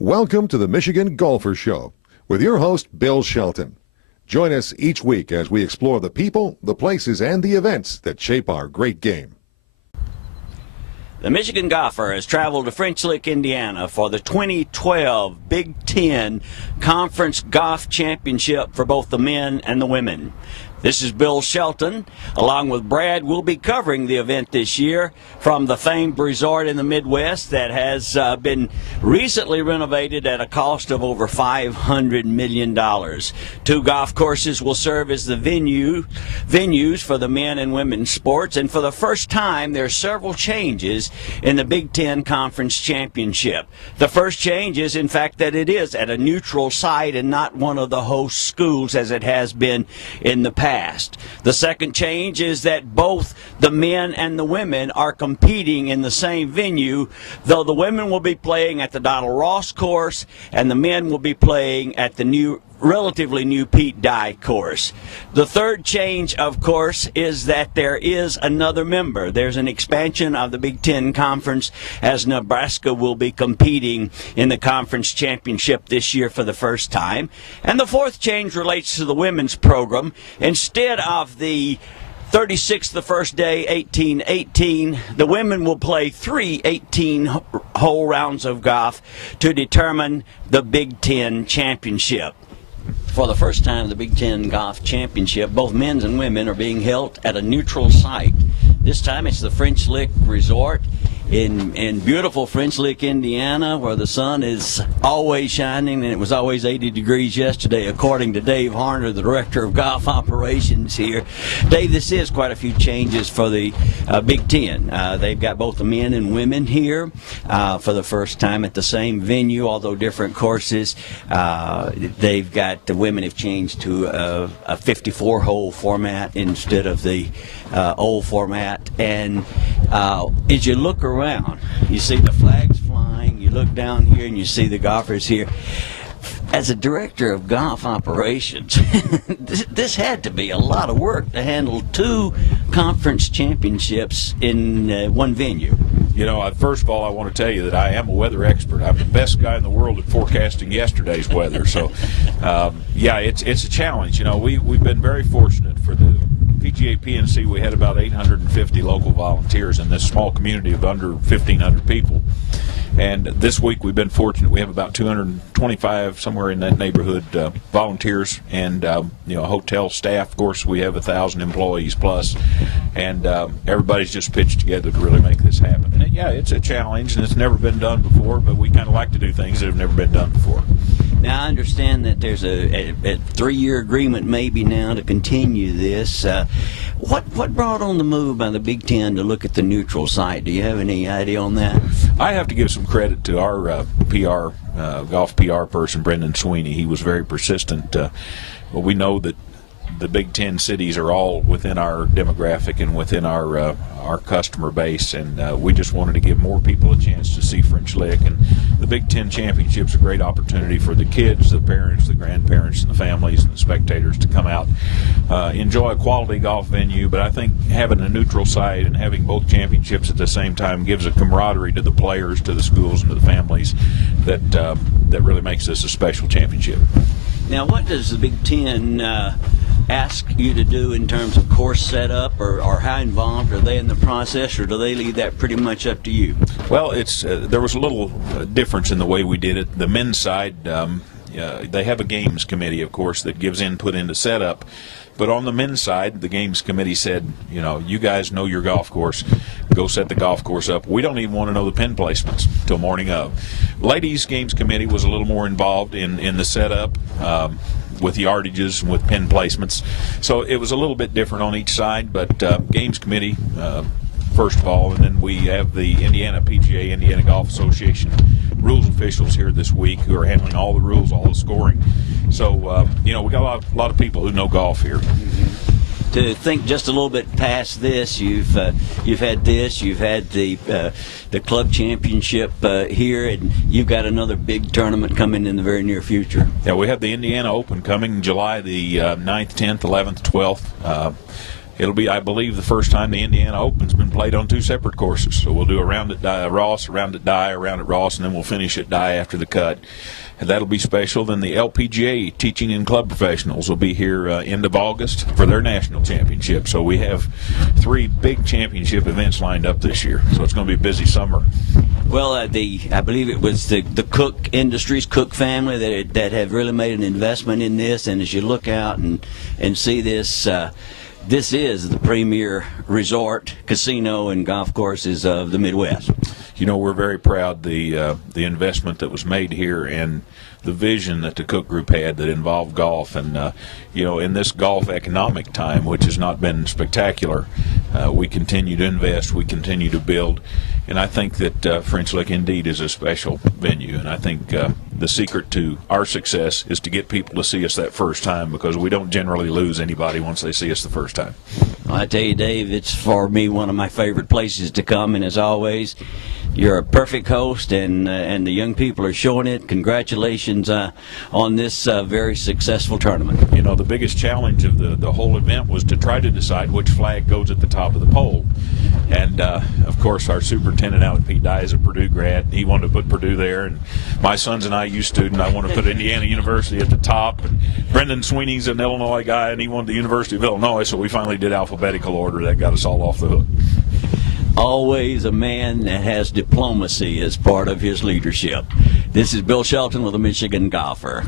Welcome to the Michigan Golfer Show with your host, Bill Shelton. Join us each week as we explore the people, the places, and the events that shape our great game. The Michigan golfer has traveled to French Lick, Indiana for the 2012 Big Ten Conference Golf Championship for both the men and the women. This is Bill Shelton. Along with Brad, we'll be covering the event this year from the famed resort in the Midwest that has been recently renovated at a cost of over $500 million. 2 golf courses will serve as the venues for the men and women's sports, and for the first time, there are several changes in the Big Ten Conference Championship. The first change is, in fact, that it is at a neutral site and not one of the host schools as it has been in the past. The second change is that both the men and the women are competing in the same venue, though the women will be playing at the Donald Ross course and the men will be playing at the relatively new Pete Dye course. The third change, of course, is that there is another member. There's an expansion of the Big Ten Conference as Nebraska will be competing in the conference championship this year for the first time. And the fourth change relates to the women's program. Instead of the 36 the first day, 18-18. The women will play 3 18-hole rounds of golf to determine the Big Ten championship. For the first time, the Big Ten Golf Championship, both men's and women are being held at a neutral site. This time it's the French Lick Resort in beautiful French Lick, Indiana, where the sun is always shining, and it was always 80 degrees yesterday, according to Dave Harner, the Director of Golf Operations here. Dave, this is quite a few changes for the Big Ten. They've got both the men and women here for the first time at the same venue, although different courses. They've got the women have changed to a 54-hole format instead of the old format. And as you look around, you see the flags flying, you look down here and you see the golfers here. As a director of golf operations, this had to be a lot of work to handle 2 conference championships in one venue. You know, first of all, I want to tell you that I am a weather expert. I'm the best guy in the world at forecasting yesterday's weather. So, yeah, it's a challenge. You know, we've been very fortunate for the PGA PNC. We had about 850 local volunteers in this small community of under 1,500 people. And this week we've been fortunate. We have about 225, somewhere in that neighborhood, volunteers, and hotel staff. Of course, we have 1,000 employees plus, and everybody's just pitched together to really make this happen. And yeah, it's a challenge, and it's never been done before, but we kind of like to do things that have never been done before. Now, I understand that there's a 3-year agreement maybe now to continue this. What brought on the move by the Big Ten to look at the neutral site? Do you have any idea on that? I have to give some credit to our golf PR person, Brendan Sweeney. He was very persistent. Well, we know that the Big Ten cities are all within our demographic and within our customer base, and we just wanted to give more people a chance to see French Lick. And the Big Ten Championship's a great opportunity for the kids, the parents, the grandparents, and the families and the spectators to come out, enjoy a quality golf venue. But I think having a neutral site and having both championships at the same time gives a camaraderie to the players, to the schools, and to the families that really makes this a special championship. Now, what does the Big Ten ask you to do in terms of course setup, or how involved are they in the process, or do they leave that pretty much up to you? Well, there was a little difference in the way we did it. The men's side, they have a games committee, of course, that gives input into setup. But on the men's side, the games committee said, you guys know your golf course. Go set the golf course up. We don't even want to know the pin placements till morning of. Ladies' games committee was a little more involved in the setup with the yardages and with pin placements. So it was a little bit different on each side, but games committee first of all, and then we have the Indiana PGA, Indiana Golf Association rules officials here this week who are handling all the rules, all the scoring. So, we got a lot of people who know golf here. To think just a little bit past this, you've had the club championship here, and you've got another big tournament coming in the very near future. Yeah, we have the Indiana Open coming July the 9th, 10th, 11th, 12th. It'll be, I believe, the first time the Indiana Open's been played on two separate courses. So we'll do a round at Ross, a round at Dye, a round at Ross, and then we'll finish at Dye after the cut. And that'll be special. Then the LPGA Teaching and Club Professionals will be here end of August for their national championship. So we have 3 big championship events lined up this year. So it's going to be a busy summer. Well, I believe it was the Cook Industries, Cook family that have really made an investment in this. And as you look out and see this, this is the premier resort, casino, and golf courses of the Midwest. You know, we're very proud the investment that was made here and the vision that the Cook Group had that involved golf. And, you know, in this golf economic time, which has not been spectacular, we continue to invest, we continue to build. And I think that French Lick indeed is a special venue. And I think the secret to our success is to get people to see us that first time, because we don't generally lose anybody once they see us the first time. Well, I tell you, Dave, it's for me one of my favorite places to come. And as always, you're a perfect host, and the young people are showing it. Congratulations on this very successful tournament. You know, the biggest challenge of the whole event was to try to decide which flag goes at the top of the pole. And, of course, our superintendent out at Pete Dye is a Purdue grad. He wanted to put Purdue there. And my son's an IU student. I want to put Indiana University at the top. And Brendan Sweeney's an Illinois guy, and he wanted the University of Illinois. So we finally did alphabetical order. That got us all off the hook. Always a man that has diplomacy as part of his leadership. This is Bill Shelton with the Michigan Golfer.